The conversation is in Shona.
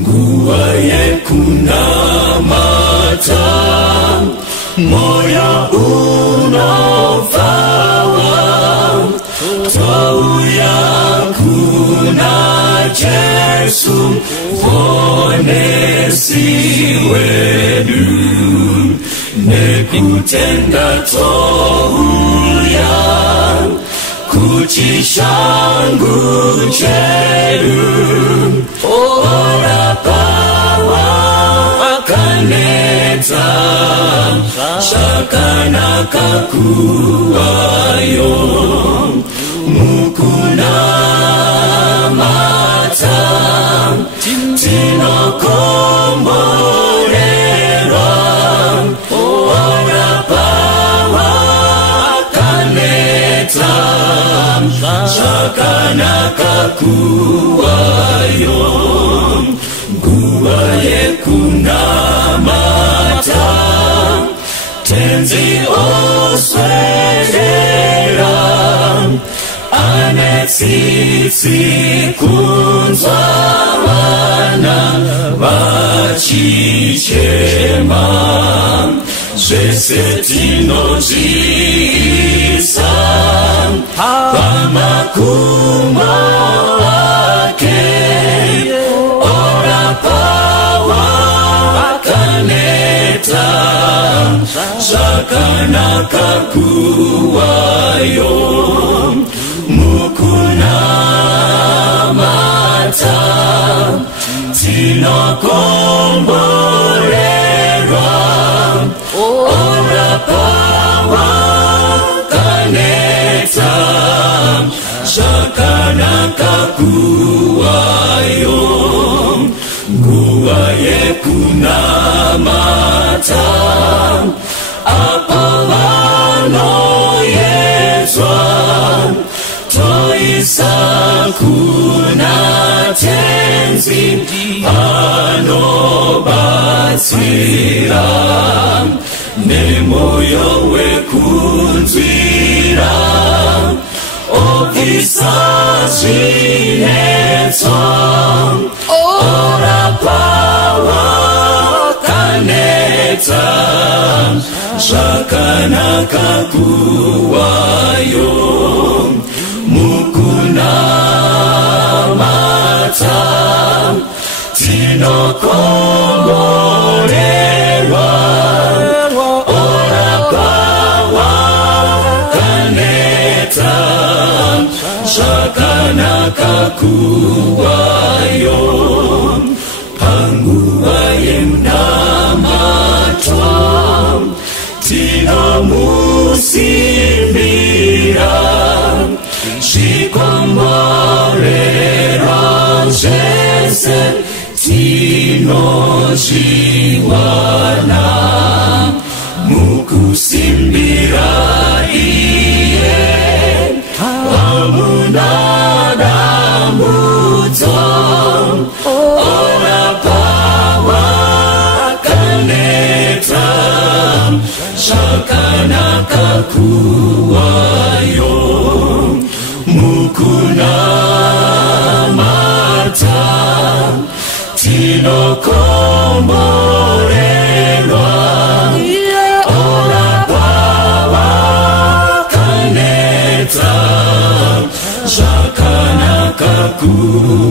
nguvaye kunamata moyo unofawa twauya kuna Jesu vonesi wedu nekutenda touya kuchishangu chedu ora pawa akaneta shakana kakuwayo mukuna mata tinokomborerwa ora pawa akaneta shakana kakuwayo nguvaye kunamata tenzi oswedera anetsitsi kunzwa vana vachichema zvese tinozviisa pamakumo ake ora pawa akaneta zvakanaka kuwayo mukunamata tinokomborerwa ora pawa akaneta zvakanaka kuwayo nguvaye kunamata apo vanoyedzwa toisa kuna tenzi anobatsira nemoyo wekunzwira obvisa zvinetso ora pawa akaneta zvakanaka kuwayo mukunamata tinokomborerwa ora pawa akaneta zvakanaka kuwayo panguva yemunamato tinomusimbira zvikomborerwa zvese tinozviwana mukusimbira iye vamunadamudzo ora pawa akaneta zvakanaka kuwayo mukunamata tinokomborerwa ora pawa akaneta zvakanaka kuwayo